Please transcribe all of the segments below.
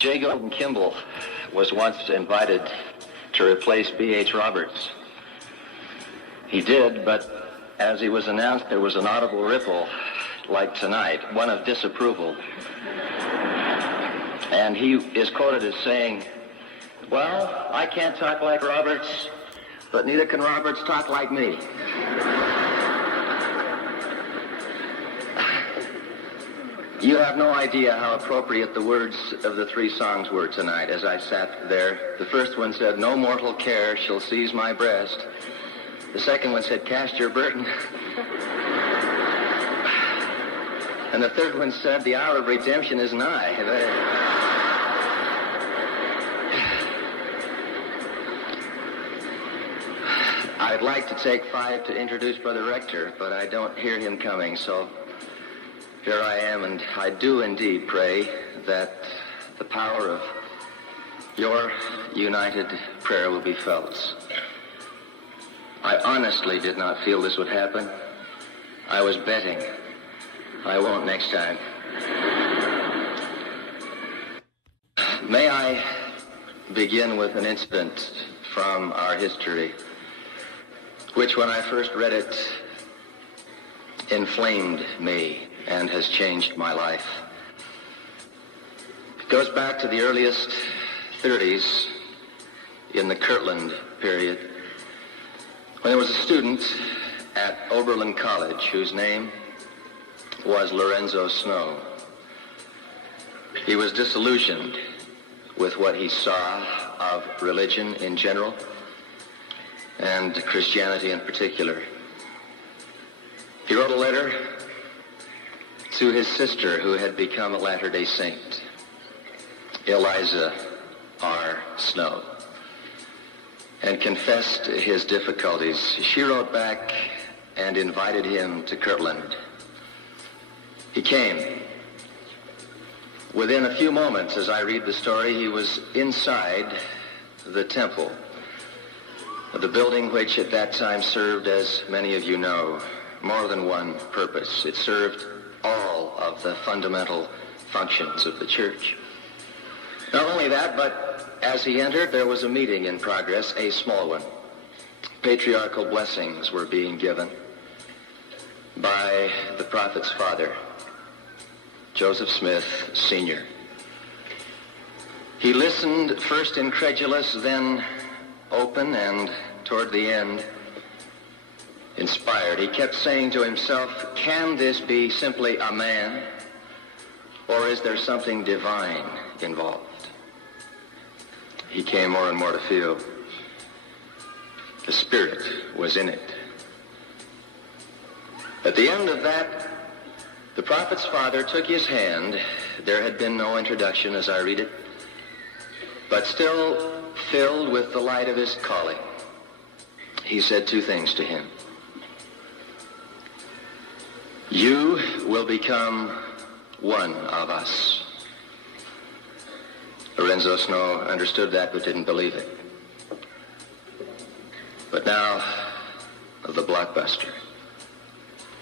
J. Gordon Kimball was once invited to replace B.H. Roberts. He did, but as he was announced, there was an audible ripple, like tonight, one of disapproval. And he is quoted as saying, "Well, I can't talk like Roberts, but neither can Roberts talk like me." You have no idea how appropriate the words of the three songs were tonight as I sat there. The first one said, "No mortal care shall seize my breast." The second one said, "Cast your burden." And the third one said, "The hour of redemption is nigh." I'd like to take 5 to introduce Brother Rector, but I don't hear him coming, so here I am, and I do indeed pray that the power of your united prayer will be felt. I honestly did not feel this would happen. I was betting. I won't next time. May I begin with an incident from our history, which when I first read it inflamed me and has changed my life. It goes back to the earliest 30s in the Kirtland period, when there was a student at Oberlin College whose name was Lorenzo Snow. He was disillusioned with what he saw of religion in general and Christianity in particular. He wrote a letter to his sister, who had become a Latter-day Saint, Eliza R. Snow, and confessed his difficulties. She wrote back and invited him to Kirtland. He came. Within a few moments, as I read the story, he was inside the temple, the building which at that time served, as many of you know, more than one purpose. It served all of the fundamental functions of the church. Not only that, but as he entered, there was a meeting in progress, a small one. Patriarchal blessings were being given by the prophet's father, Joseph Smith, Sr. He listened, first incredulous, then open, and toward the end, inspired. He kept saying to himself, can this be simply a man, or is there something divine involved? He came more and more to feel the Spirit was in it. At the end of that, the prophet's father took his hand. There had been no introduction as I read it, but still filled with the light of his calling, he said 2 things to him. You will become one of us. Lorenzo Snow understood that but didn't believe it. But now, the blockbuster.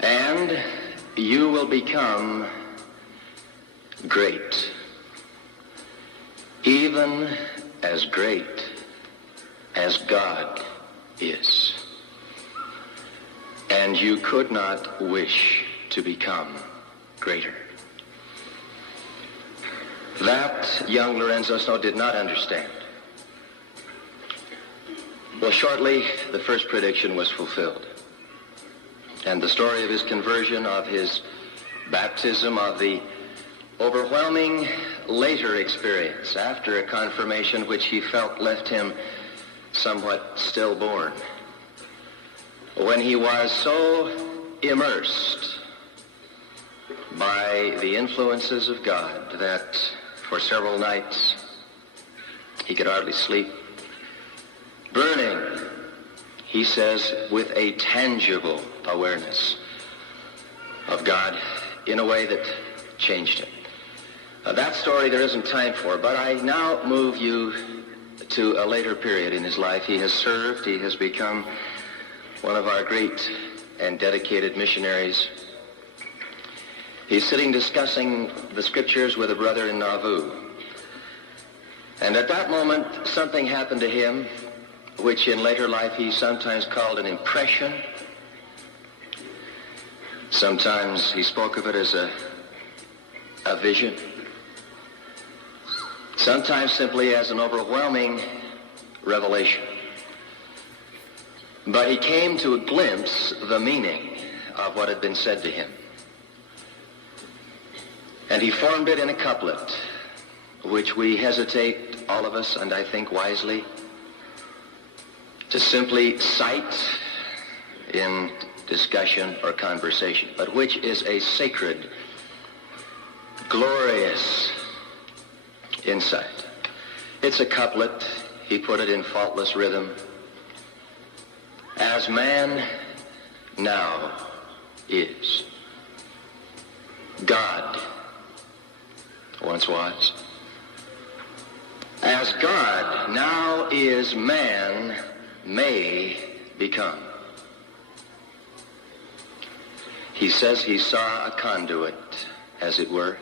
And you will become great, even as great as God is. And you could not wish to become greater. That young Lorenzo Snow did not understand. Well, shortly, the first prediction was fulfilled. And the story of his conversion, of his baptism, of the overwhelming later experience after a confirmation which he felt left him somewhat stillborn, when he was so immersed by the influences of God that for several nights he could hardly sleep, burning, he says, with a tangible awareness of God in a way that changed him. That story there isn't time for, but I now move you to a later period in his life. He has served, he has become one of our great and dedicated missionaries. He's sitting discussing the scriptures with a brother in Nauvoo. And at that moment, something happened to him, which in later life he sometimes called an impression. Sometimes he spoke of it as a vision. Sometimes simply as an overwhelming revelation. But he came to a glimpse the meaning of what had been said to him. And he formed it in a couplet, which we hesitate, all of us, and I think wisely, to simply cite in discussion or conversation, but which is a sacred, glorious insight. It's a couplet. He put it in faultless rhythm. As man now is, God once was. As God now is, man may become. He says he saw a conduit, as it were,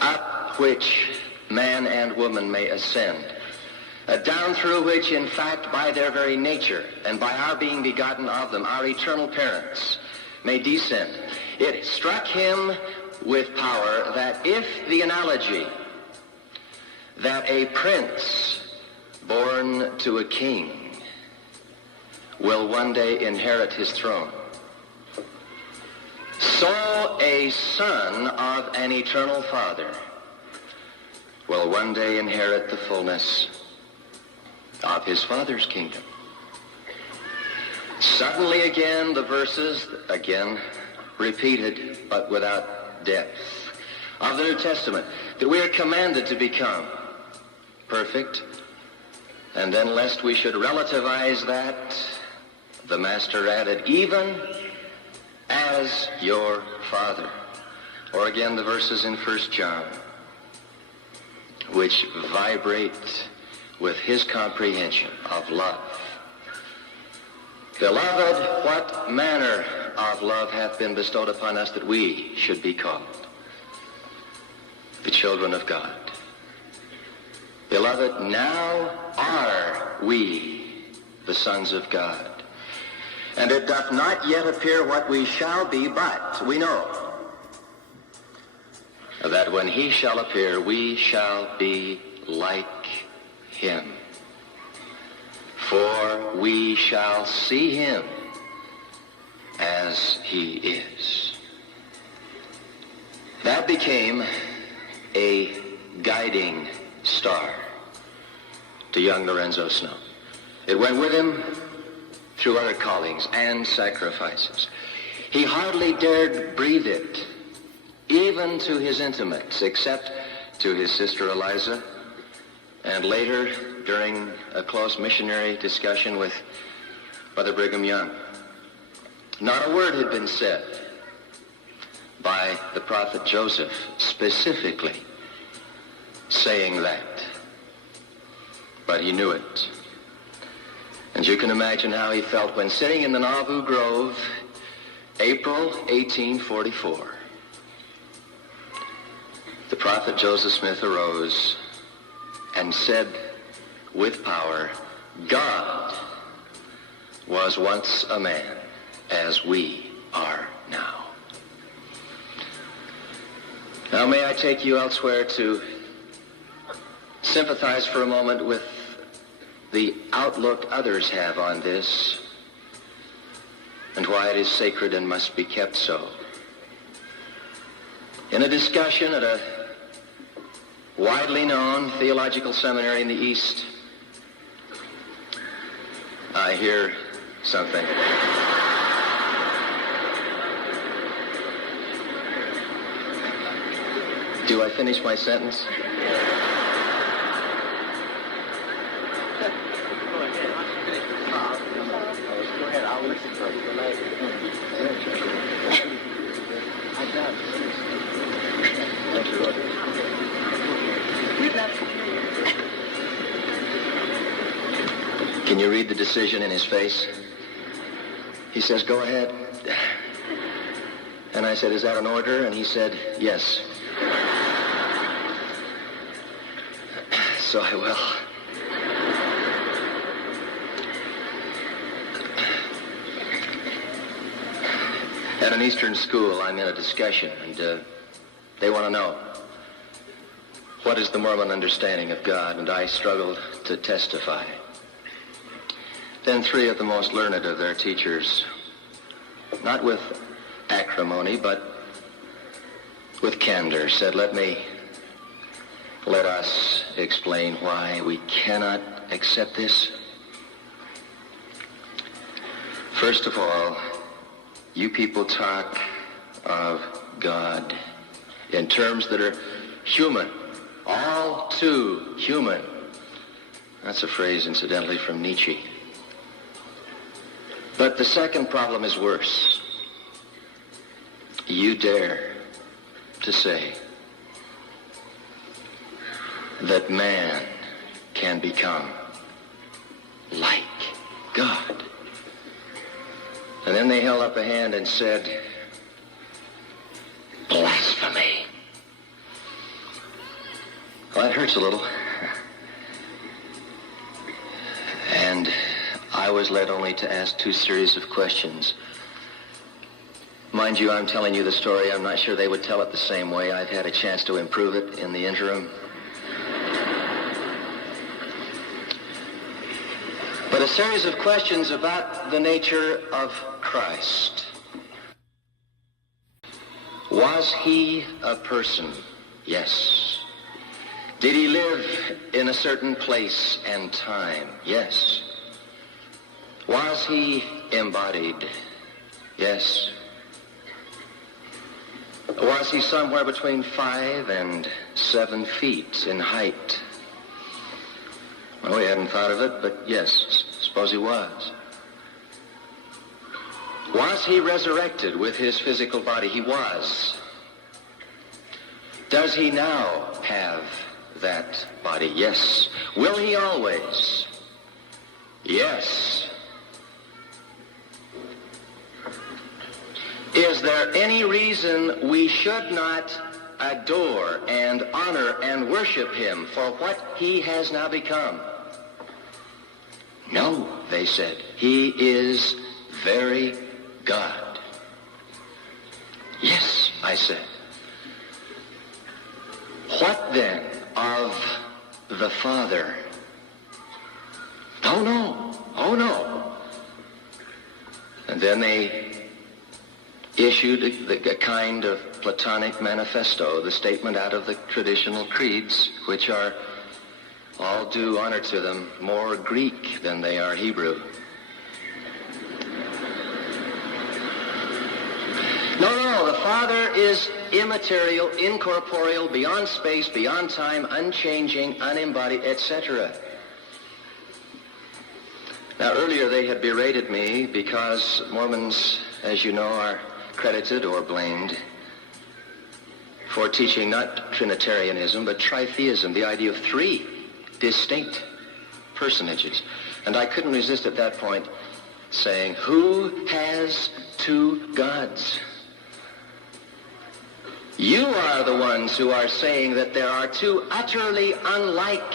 up which man and woman may ascend, down through which, in fact, by their very nature and by our being begotten of them, our eternal parents may descend. It struck him with power that if the analogy that a prince born to a king will one day inherit his throne, so a son of an eternal father will one day inherit the fullness of his father's kingdom. Suddenly again, the verses, again repeated, but without depth, of the New Testament, that we are commanded to become perfect. And then, lest we should relativize that, the Master added, even as your Father. Or again, the verses in 1 John, which vibrate with his comprehension of love. Beloved, what manner of love hath been bestowed upon us that we should be called the children of God? Beloved, now are we the sons of God. And it doth not yet appear what we shall be, but we know that when he shall appear, we shall be like him. For we shall see him as he is. That became a guiding star to young Lorenzo Snow. It went with him through other callings and sacrifices. He hardly dared breathe it, even to his intimates, except to his sister Eliza, and later during a close missionary discussion with Brother Brigham Young. Not a word had been said by the prophet Joseph specifically saying that, but he knew it. And you can imagine how he felt when sitting in the Nauvoo Grove, April 1844, the prophet Joseph Smith arose and said with power, God was once a man, as we are now. Now may I take you elsewhere to sympathize for a moment with the outlook others have on this and why it is sacred and must be kept so. In a discussion at a widely known theological seminary in the East, I hear something. Do I finish my sentence? Go ahead, I'll listen for you. Can you read the decision in his face? He says, go ahead. And I said, is that an order? And he said, yes. so I will. At an Eastern school, I'm in a discussion, and they want to know, what is the Mormon understanding of God? And I struggled to testify. Then 3 of the most learned of their teachers, not with acrimony, but with candor, said, let us explain why we cannot accept this. First of all, you people talk of God in terms that are human, all too human. That's a phrase, incidentally, from Nietzsche. But the second problem is worse. You dare to say that man can become like God. And then they held up a hand and said, blasphemy. Well, that hurts a little. And I was led only to ask 2 series of questions. Mind you, I'm telling you the story. I'm not sure they would tell it the same way. I've had a chance to improve it in the interim. But a series of questions about the nature of Christ. Was he a person? Yes. Did he live in a certain place and time? Yes. Was he embodied? Yes. Was he somewhere between 5 and 7 feet in height? Well, we hadn't thought of it, but yes, suppose he was. Was he resurrected with his physical body? He was. Does he now have that body? Yes. Will he always? Yes. Is there any reason we should not adore and honor and worship him for what he has now become? No, they said. He is very God. Yes, I said. What then of the Father? Oh no, oh no. And then they issued a kind of Platonic manifesto, the statement out of the traditional creeds, which are, all due honor to them, more Greek than they are Hebrew. No, the Father is immaterial, incorporeal, beyond space, beyond time, unchanging, unembodied, etc. Now, earlier they had berated me because Mormons, as you know, are credited or blamed for teaching not Trinitarianism, but tritheism, the idea of 3 distinct personages. And I couldn't resist at that point saying, who has 2 gods? You are the ones who are saying that there are 2 utterly unlike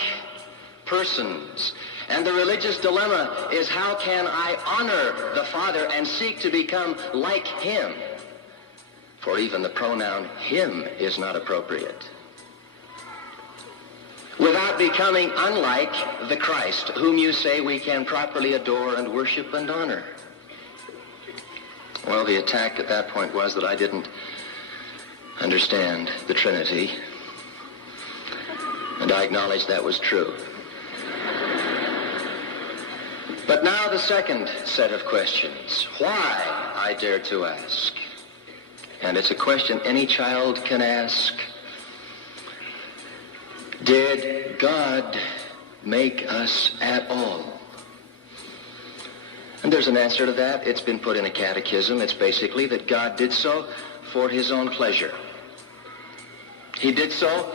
persons. And the religious dilemma is, how can I honor the Father and seek to become like him? For even the pronoun him is not appropriate. Without becoming unlike the Christ, whom you say we can properly adore and worship and honor. Well, the attack at that point was that I didn't understand the Trinity, and I acknowledged that was true. But now the second set of questions. Why, I dare to ask. And it's a question any child can ask. Did God make us at all? And there's an answer to that. It's been put in a catechism. It's basically that God did so for his own pleasure. He did so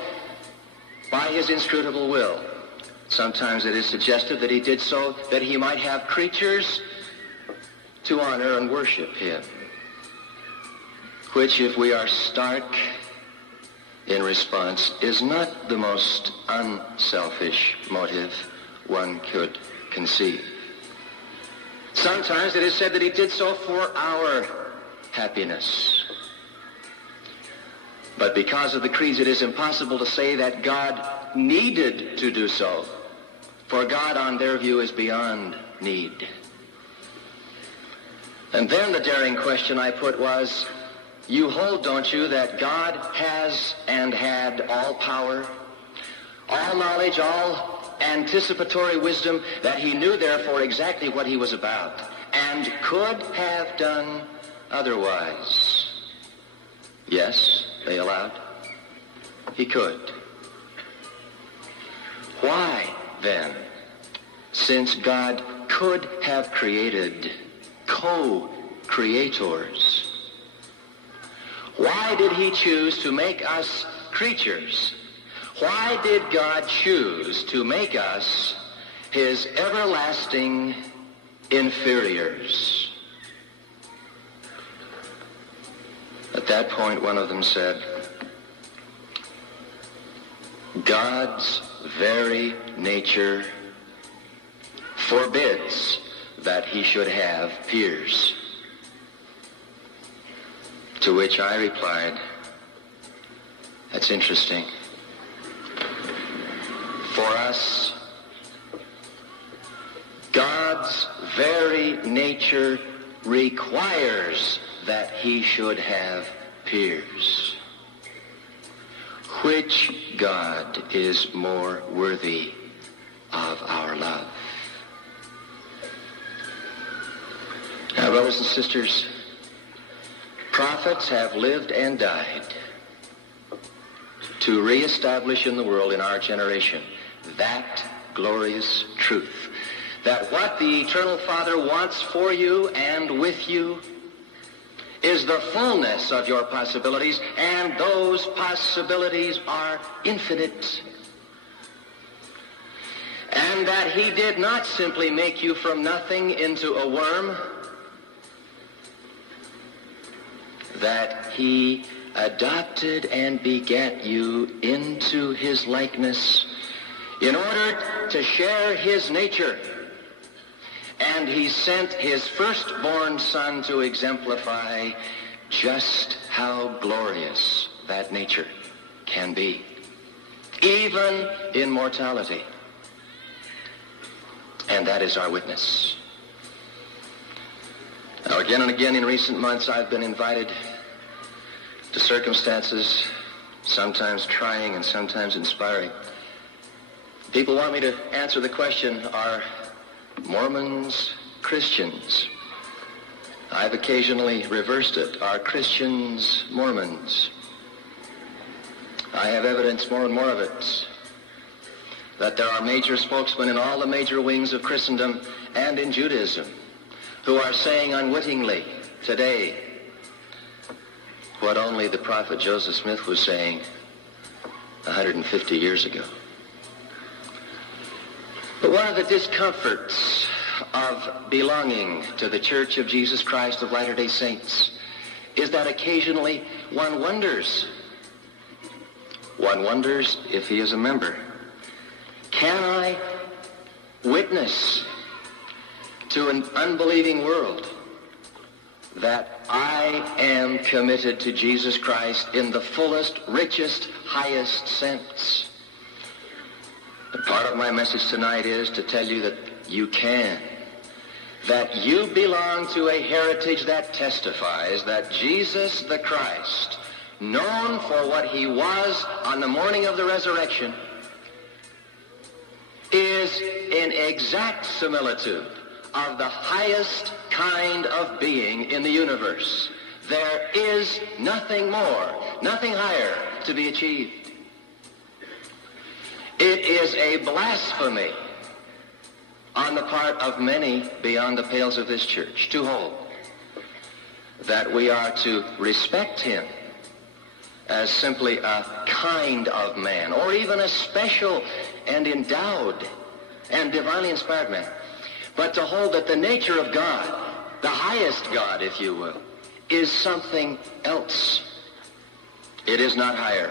by his inscrutable will. Sometimes it is suggested that he did so that he might have creatures to honor and worship him, which, if we are stark in response is not the most unselfish motive one could conceive. Sometimes it is said that he did so for our happiness. But because of the creeds, it is impossible to say that God needed to do so. For God, on their view, is beyond need. And then the daring question I put was, you hold, don't you, that God has and had all power, all knowledge, all anticipatory wisdom, that he knew, therefore, exactly what he was about, and could have done otherwise? Yes, they allowed. He could. Why, then, since God could have created co-creators, why did he choose to make us creatures? Why did God choose to make us his everlasting inferiors? At that point, one of them said, God's very nature forbids that he should have peers. To which I replied, that's interesting. For us, God's very nature requires that he should have peers. Which God is more worthy of our love? Now, brothers and sisters, prophets have lived and died to reestablish in the world in our generation that glorious truth, that what the Eternal Father wants for you and with you is the fullness of your possibilities, and those possibilities are infinite. And that he did not simply make you from nothing into a worm, that he adopted and begat you into his likeness in order to share his nature. And he sent his firstborn son to exemplify just how glorious that nature can be, even in mortality. And that is our witness. Now, again and again in recent months, I've been invited to circumstances, sometimes trying and sometimes inspiring. People want me to answer the question, are Mormons Christians? I've occasionally reversed it. Are Christians Mormons? I have evidence, more and more of it, that there are major spokesmen in all the major wings of Christendom and in Judaism who are saying unwittingly today what only the prophet Joseph Smith was saying 150 years ago. But one of the discomforts of belonging to the Church of Jesus Christ of Latter-day Saints is that occasionally one wonders if he is a member. Can I witness to an unbelieving world that I am committed to Jesus Christ in the fullest, richest, highest sense? And part of my message tonight is to tell you that you can. That you belong to a heritage that testifies that Jesus the Christ, known for what he was on the morning of the resurrection, is in exact similitude of the highest kind of being in the universe. There is nothing more, nothing higher to be achieved. It is a blasphemy on the part of many beyond the pales of this church to hold that we are to respect him as simply a kind of man, or even a special and endowed and divinely inspired man, but to hold that the nature of God, the highest God, if you will, is something else. It is not higher.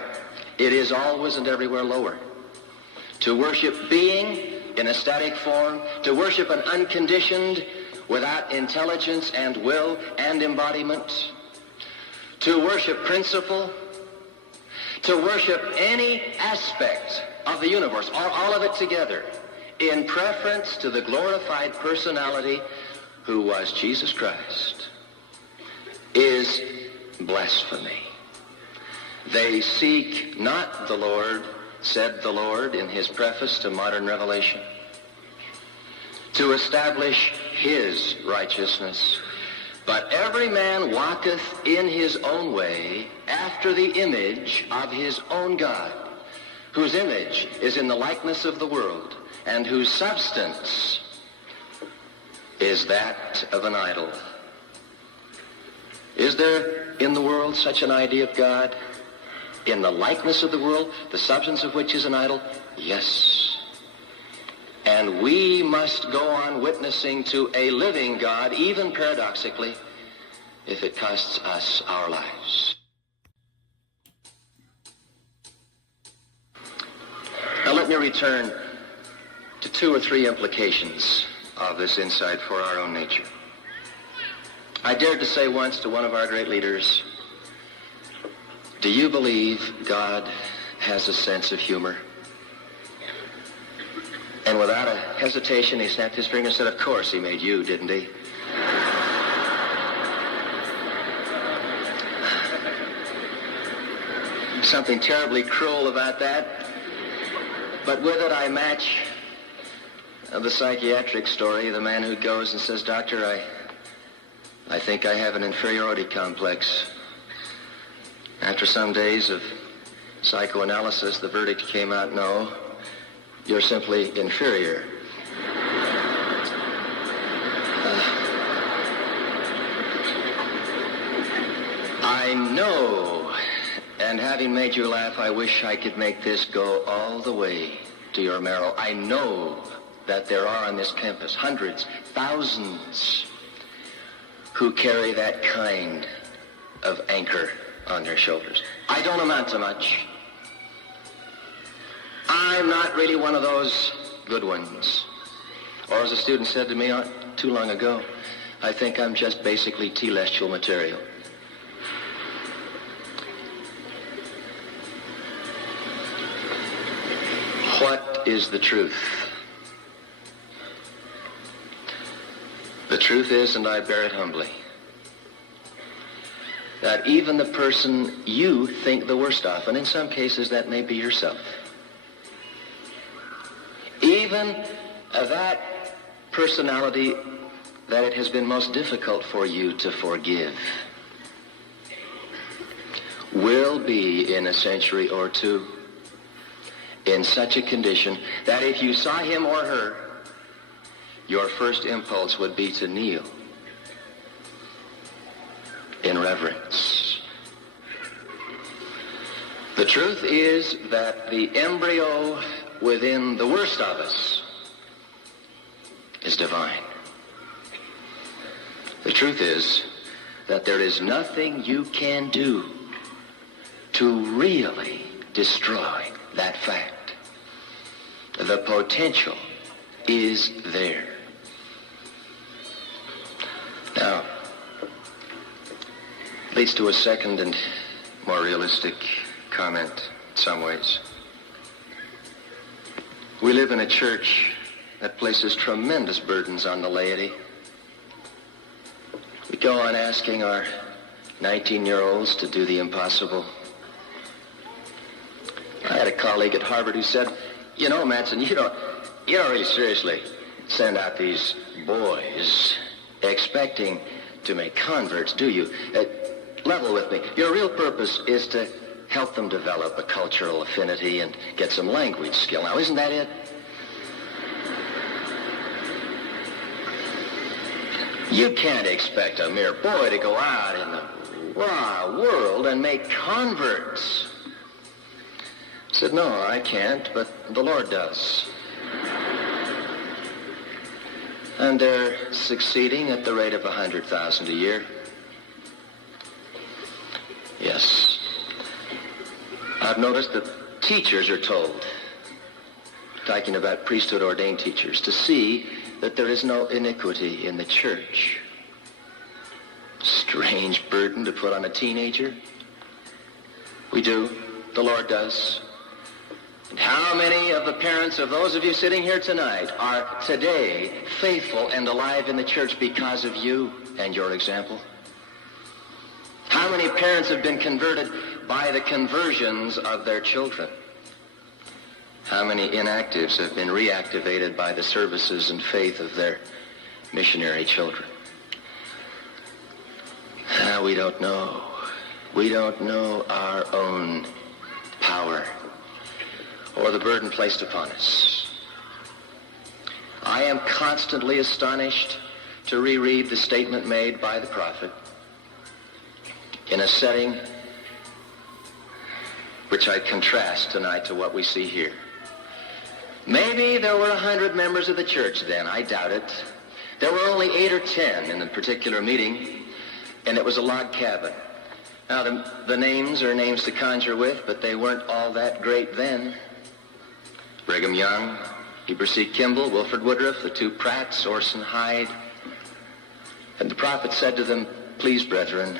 It is always and everywhere lower. To worship being in a static form, to worship an unconditioned, without intelligence and will and embodiment, to worship principle, to worship any aspect of the universe, or all of it together, in preference to the glorified personality who was Jesus Christ, is blasphemy. They seek not the Lord, said the Lord in his preface to modern revelation, to establish his righteousness. But every man walketh in his own way after the image of his own God, whose image is in the likeness of the world, and whose substance is that of an idol. Is there in the world such an idea of God? In the likeness of the world, the substance of which is an idol? Yes. And we must go on witnessing to a living God, even paradoxically, if it costs us our lives. Now let me return to 2 or 3 implications of this insight for our own nature. I dared to say once to one of our great leaders, "Do you believe God has a sense of humor?" And without a hesitation, he snapped his finger and said, "Of course he made you, didn't he?" Something terribly cruel about that. But with it I match the psychiatric story, the man who goes and says, "Doctor, I think I have an inferiority complex." After some days of psychoanalysis, the verdict came out, "No, you're simply inferior." I know, and having made you laugh, I wish I could make this go all the way to your marrow. I know that there are on this campus hundreds, thousands who carry that kind of anchor on their shoulders. I don't amount to much. I'm not really one of those good ones. Or as a student said to me not too long ago, I think I'm just basically telestial material. What is the truth? The truth is, and I bear it humbly, that even the person you think the worst of, and in some cases that may be yourself, even that personality that it has been most difficult for you to forgive, will be in a century or two in such a condition that if you saw him or her, your first impulse would be to kneel in reverence. The truth is that the embryo within the worst of us is divine. The truth is that there is nothing you can do to really destroy that fact. The potential is there. Now, leads to a second and more realistic comment in some ways. We live in a church that places tremendous burdens on the laity. We go on asking our 19-year-olds to do the impossible. I had a colleague at Harvard who said, "You know, Madsen, you don't really seriously send out these boys expecting to make converts, do you? Level with me. Your real purpose is to help them develop a cultural affinity and get some language skill. Now, isn't that it?" You can't expect a mere boy to go out in the raw world and make converts. I said, "No, I can't, but the Lord does." And they're succeeding at the rate of 100,000 a year. Yes. I've noticed that teachers are told, talking about priesthood-ordained teachers, to see that there is no iniquity in the church. Strange burden to put on a teenager. We do. The Lord does. And how many of the parents of those of you sitting here tonight are today faithful and alive in the church because of you and your example? How many parents have been converted by the conversions of their children? How many inactives have been reactivated by the services and faith of their missionary children? We don't know. We don't know our own power or the burden placed upon us. I am constantly astonished to reread the statement made by the prophet in a setting which I contrast tonight to what we see here. Maybe there were 100 members of the church then. I doubt it. There were only 8 or 10 in the particular meeting, and it was a log cabin. Now, the names are names to conjure with, but they weren't all that great then. Brigham Young, Heber C. Kimball, Wilford Woodruff, the 2 Pratts, Orson Hyde. And the prophet said to them, "Please, brethren,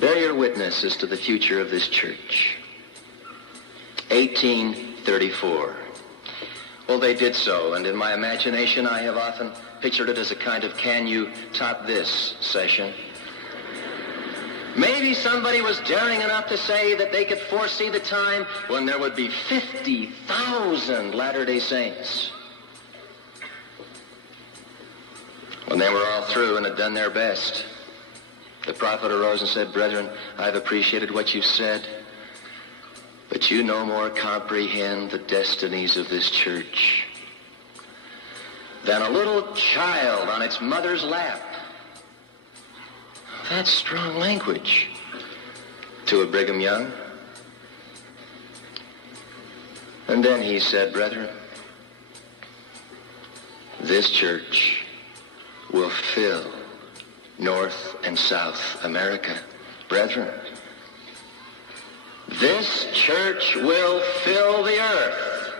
bear your witness as to the future of this church." 1834. Well, they did so, and in my imagination I have often pictured it as a kind of "can you top this" session. Maybe somebody was daring enough to say that they could foresee the time when there would be 50,000 Latter-day Saints. When they were all through and had done their best, the prophet arose and said, "Brethren, I've appreciated what you've said, but you no more comprehend the destinies of this church than a little child on its mother's lap." That's strong language to a Brigham Young. And then he said, "Brethren, this church will fill North and South America." Brethren, this church will fill the earth.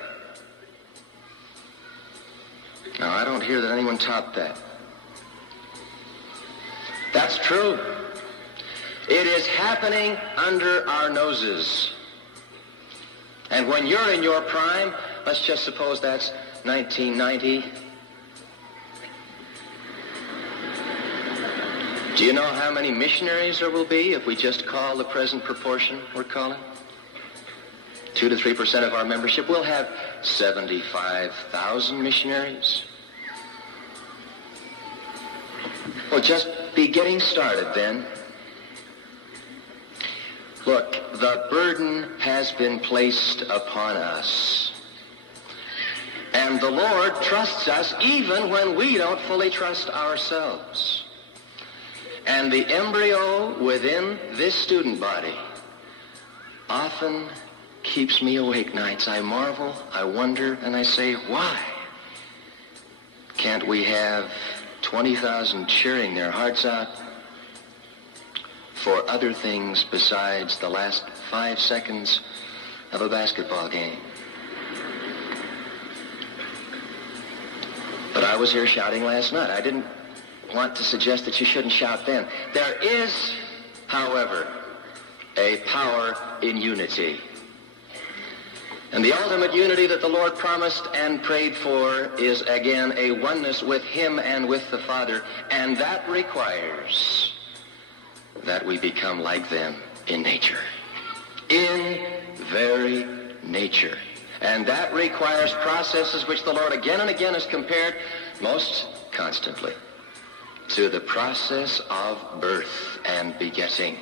Now, I don't hear that anyone topped that. That's true. It is happening under our noses. And when you're in your prime, let's just suppose that's 1990. Do you know how many missionaries there will be if we just call the present proportion we're calling? 2 to 3% of our membership. We'll have 75,000 missionaries. We'll just be getting started then. Look, the burden has been placed upon us. And the Lord trusts us even when we don't fully trust ourselves. And the embryo within this student body often keeps me awake nights. I marvel, I wonder, and I say, why can't we have 20,000 cheering their hearts out for other things besides the last 5 seconds of a basketball game? But I was here shouting last night. I didn't want to suggest that you shouldn't shout then. There is, however, a power in unity. And the ultimate unity that the Lord promised and prayed for is, again, a oneness with Him and with the Father. And that requires that we become like them in nature. In very nature. And that requires processes which the Lord again and again has compared most constantly to the process of birth and begetting.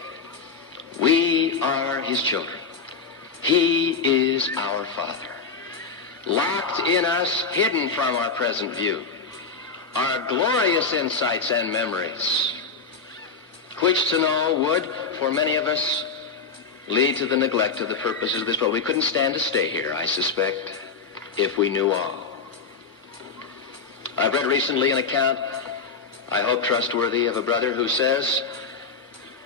We are His children. He is our Father. Locked in us, hidden from our present view, are glorious insights and memories, which to know would, for many of us, lead to the neglect of the purposes of this world. We couldn't stand to stay here, I suspect, if we knew all. I've read recently an account, I hope trustworthy, of a brother who says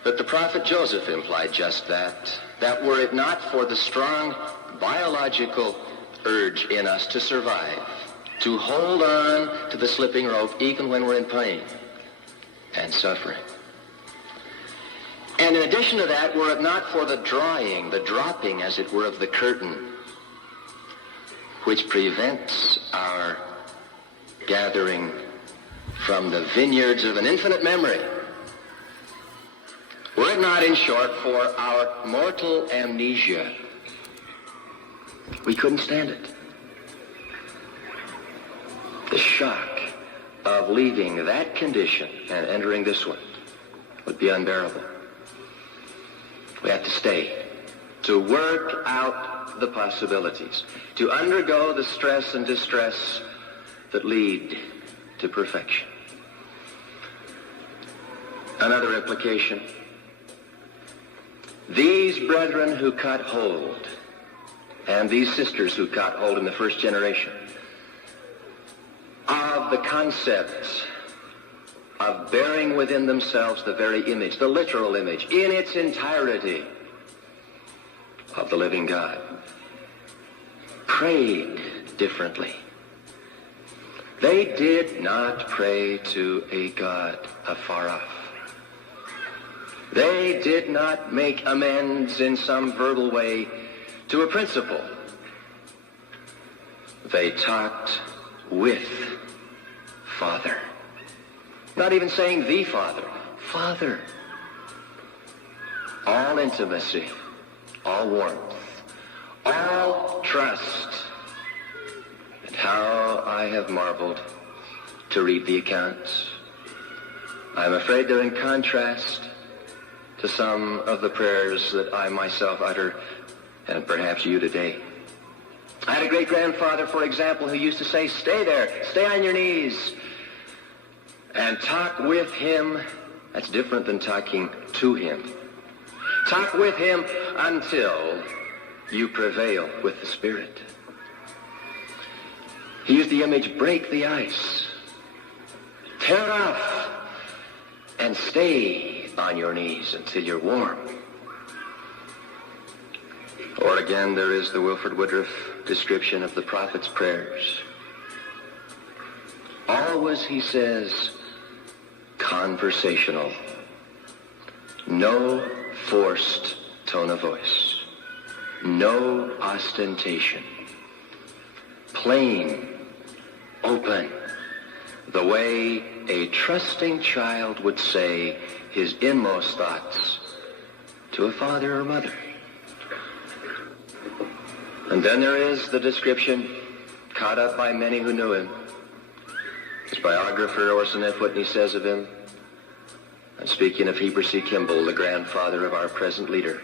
that the prophet Joseph implied just that. that were it not for the strong biological urge in us to survive, to hold on to the slipping rope even when we're in pain and suffering. And in addition to that, were it not for the drawing, the dropping, as it were, of the curtain, which prevents our gathering from the vineyards of an infinite memory, were it not, in short, for our mortal amnesia, we couldn't stand it. The shock of leaving that condition and entering this one would be unbearable. We have to stay, to work out the possibilities, to undergo the stress and distress that lead to perfection. Another implication: these brethren who caught hold, and these sisters who caught hold in the first generation, of the concept of bearing within themselves the very image, the literal image, in its entirety of the living God, prayed differently. They did not pray to a God afar off. They did not make amends in some verbal way to a principle. They talked with Father. Not even saying the Father. Father. All intimacy, all warmth, all trust. And how I have marveled to read the accounts. I'm afraid they're in contrast to some of the prayers that I myself utter, and perhaps you today. I had a great-grandfather, for example, who used to say, stay there, stay on your knees, and talk with him. That's different than talking to him. Talk with him until you prevail with the Spirit. He used the image, break the ice, tear it off, and stay on your knees until you're warm. Or again, there is the Wilford Woodruff description of the prophet's prayers. Always, he says, conversational. No forced tone of voice. No ostentation. Plain, open, the way a trusting child would say his inmost thoughts to a father or mother. And then there is the description, caught up by many who knew him. His biographer, Orson F. Whitney, says of him, I'm speaking of Heber C. Kimball, the grandfather of our present leader,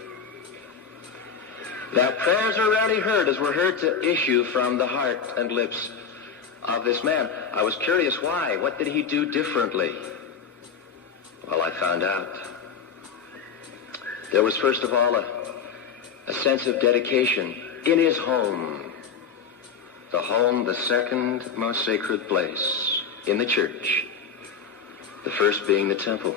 that prayers are rarely heard as were heard to issue from the heart and lips of this man. I was curious why. What did he do differently? Well, I found out. There was, first of all, a sense of dedication in his home. The home, the second most sacred place in the church. The first being the temple.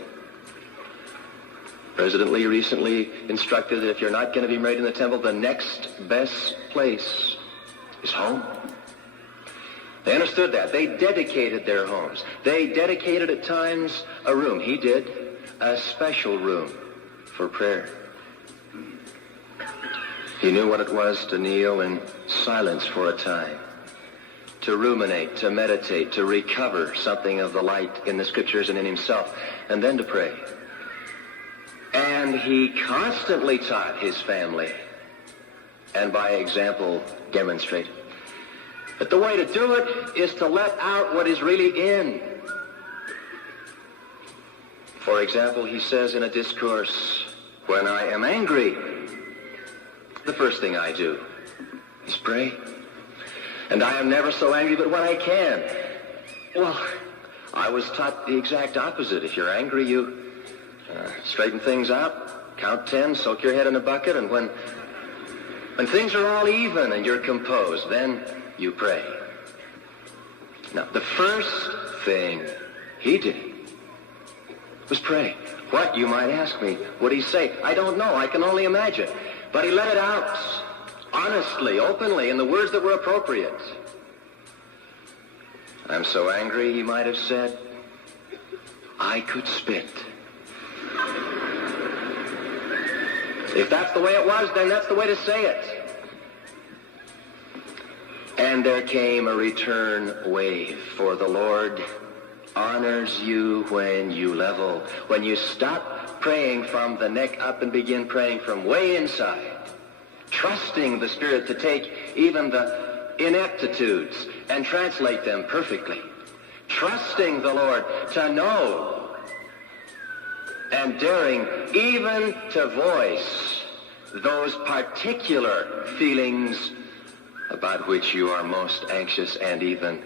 President Lee recently instructed that if you're not going to be married in the temple, the next best place is home. They understood that. They dedicated their homes. They dedicated at times a room. He did a special room for prayer. He knew what it was to kneel in silence for a time, to ruminate, to meditate, to recover something of the light in the Scriptures and in himself, and then to pray. And he constantly taught his family, and by example demonstrated, that the way to do it is to let out what is really in. For example, he says in a discourse, when I am angry, the first thing I do is pray. And I am never so angry but when I can. Well, I was taught the exact opposite. If you're angry, you straighten things out, count 10, soak your head in a bucket, and when things are all even and you're composed, then you pray. Now, the first thing he did was pray. What, you might ask me, would he say? I don't know. I can only imagine. But he let it out, honestly, openly, in the words that were appropriate. I'm so angry, he might have said, I could spit. If that's the way it was, then that's the way to say it. And there came a return wave, for the Lord honors you when you level, when you stop praying from the neck up and begin praying from way inside, trusting the Spirit to take even the ineptitudes and translate them perfectly, trusting the Lord to know and daring even to voice those particular feelings about which you are most anxious and even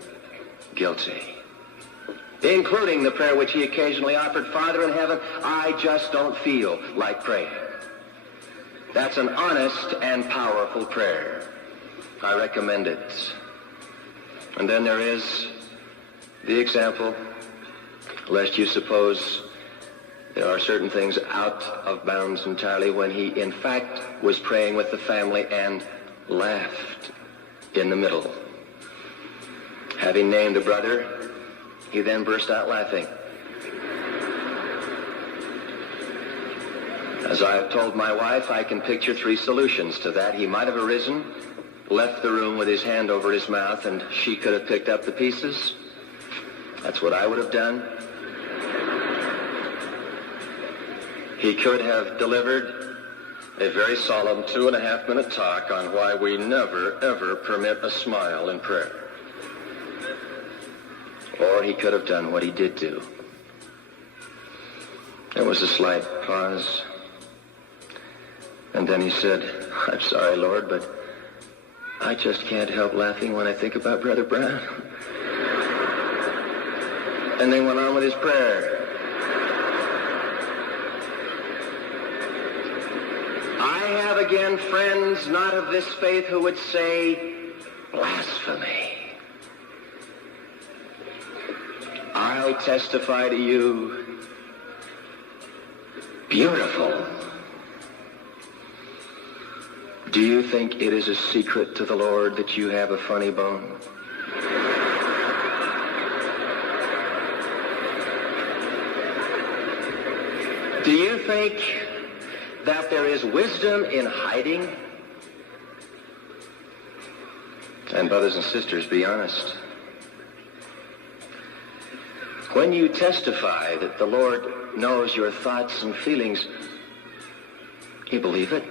guilty, including the prayer which he occasionally offered, Father in heaven, I just don't feel like praying. That's an honest and powerful prayer. I recommend it. And then there is the example, lest you suppose there are certain things out of bounds entirely, when he in fact was praying with the family and laughed in the middle. Having named a brother, he then burst out laughing. As I have told my wife, I can picture three solutions to that. He might have arisen, left the room with his hand over his mouth, and she could have picked up the pieces. That's what I would have done. He could have delivered a very solemn 2.5-minute talk on why we never, ever permit a smile in prayer. Or he could have done what he did do. There was a slight pause. And then he said, I'm sorry, Lord, but I just can't help laughing when I think about Brother Brown. And then went on with his prayer. I have again friends not of this faith who would say, blasphemy. I testify to you, beautiful. Do you think it is a secret to the Lord that you have a funny bone? Do you think that there is wisdom in hiding? And brothers and sisters, be honest. When you testify that the Lord knows your thoughts and feelings, you believe it?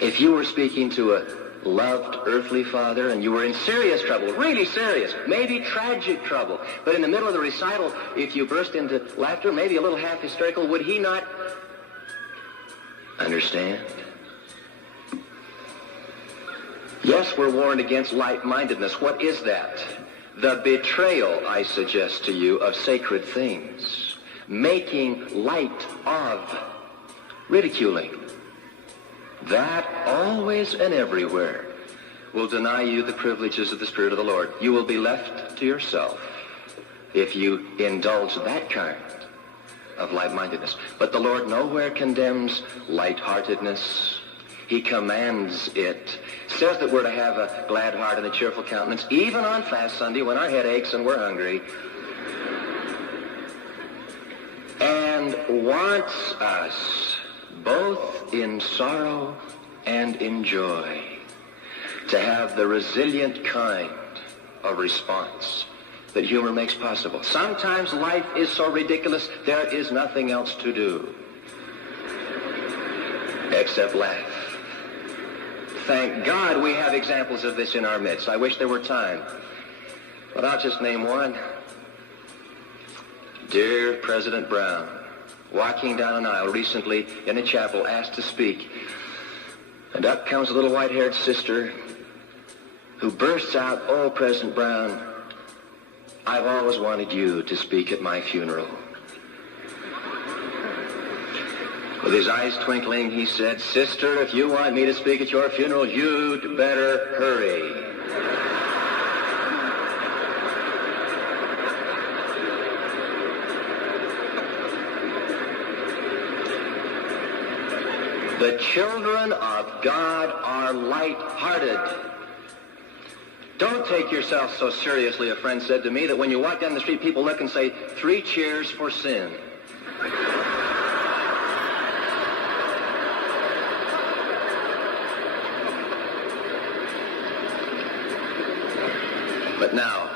If you were speaking to a loved earthly father and you were in serious trouble, really serious, maybe tragic trouble, but in the middle of the recital, if you burst into laughter, maybe a little half hysterical, would he not understand? Yes, we're warned against light-mindedness. What is that? The betrayal, I suggest to you, of sacred things. Making light of, ridiculing. That always and everywhere will deny you the privileges of the Spirit of the Lord. You will be left to yourself if you indulge that kind of light-mindedness. But the Lord nowhere condemns light-heartedness. He commands it. Says that we're to have a glad heart and a cheerful countenance, even on Fast Sunday when our head aches and we're hungry. And wants us, both in sorrow and in joy, to have the resilient kind of response that humor makes possible. Sometimes life is so ridiculous, there is nothing else to do except laugh. Thank God we have examples of this in our midst. I wish there were time, but I'll just name one. Dear President Brown, walking down an aisle recently in a chapel, asked to speak, and up comes a little white-haired sister who bursts out, "Oh, President Brown, I've always wanted you to speak at my funeral." With his eyes twinkling, he said, "Sister, if you want me to speak at your funeral, you'd better hurry." The The children of God are light-hearted. Don't take yourself so seriously, a friend said to me, that when you walk down the street, people look and say, 3 cheers for sin. But now,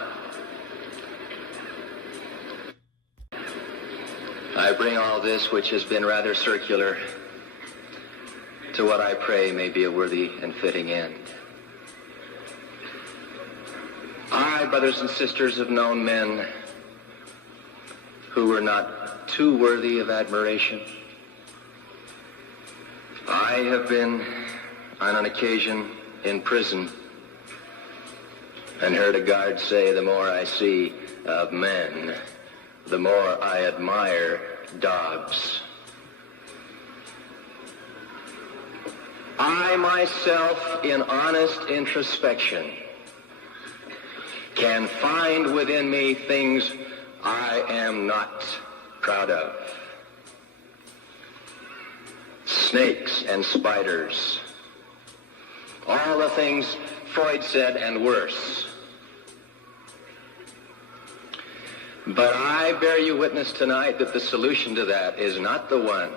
I bring all this, which has been rather circular, to what I pray may be a worthy and fitting end. I, brothers and sisters, have known men who were not too worthy of admiration. I have been, on an occasion, in prison and heard a guard say, the more I see of men, the more I admire dogs. I myself, in honest introspection, can find within me things I am not proud of. Snakes and spiders. All the things Freud said and worse. But I bear you witness tonight that the solution to that is not the one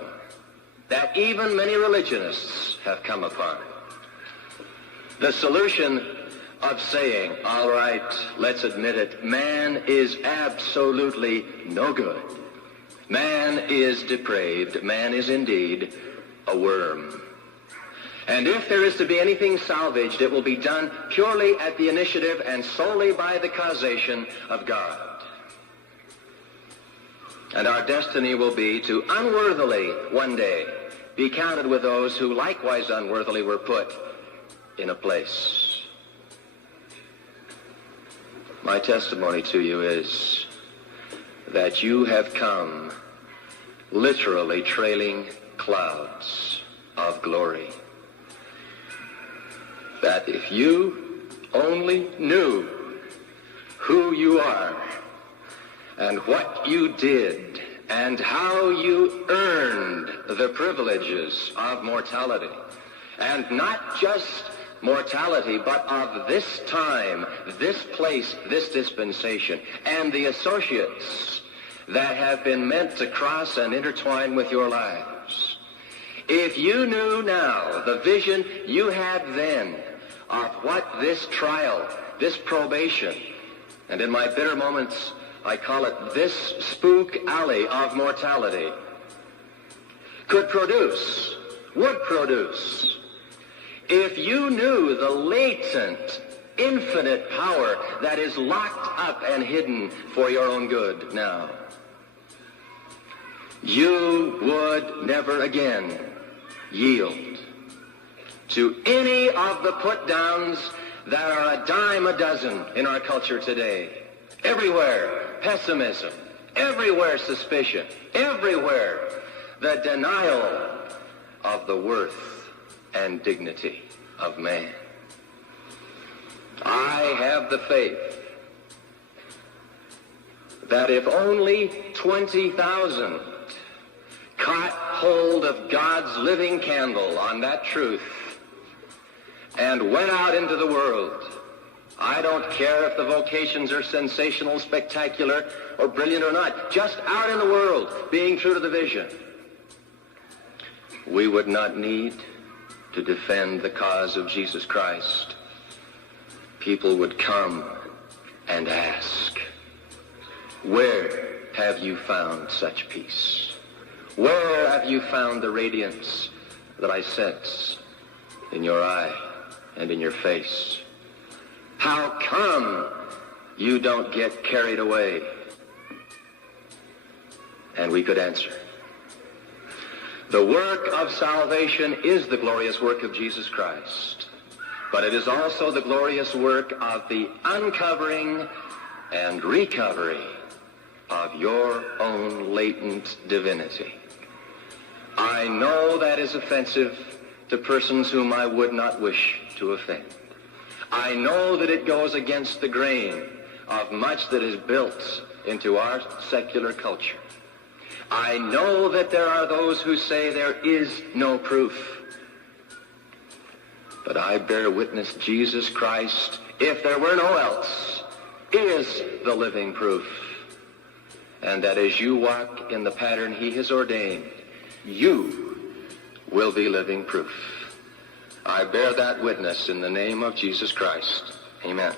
that even many religionists have come upon. The solution of saying, all right, let's admit it, man is absolutely no good. Man is depraved. Man is indeed a worm. And if there is to be anything salvaged, it will be done purely at the initiative and solely by the causation of God. And our destiny will be to unworthily one day be counted with those who likewise unworthily were put in a place. My testimony to you is that you have come literally trailing clouds of glory. That if you only knew who you are and what you did and how you earned the privileges of mortality, and not just mortality, but of this time, this place, this dispensation, and the associates that have been meant to cross and intertwine with your lives. If you knew now the vision you had then of what this trial, this probation, and in my bitter moments, I call it this spook alley of mortality, could produce, would produce, if you knew the latent, infinite power that is locked up and hidden for your own good now, you would never again yield to any of the put-downs that are a dime a dozen in our culture today. Everywhere pessimism, everywhere suspicion, everywhere the denial of the worth and dignity of man. I have the faith that if only 20,000 caught hold of God's living candle on that truth and went out into the world, I don't care if the vocations are sensational, spectacular, or brilliant or not, just out in the world, being true to the vision, we would not need to defend the cause of Jesus Christ. People would come and ask, where have you found such peace? Where have you found the radiance that I sense in your eye and in your face? How come you don't get carried away? And we could answer, the work of salvation is the glorious work of Jesus Christ, but it is also the glorious work of the uncovering and recovery of your own latent divinity. I know that is offensive to persons whom I would not wish to offend. I know that it goes against the grain of much that is built into our secular culture. I know that there are those who say there is no proof But I bear witness Jesus Christ, if there were no else, is the living proof. And that as you walk in the pattern he has ordained, you will be living proof. I bear that witness in the name of Jesus Christ. Amen.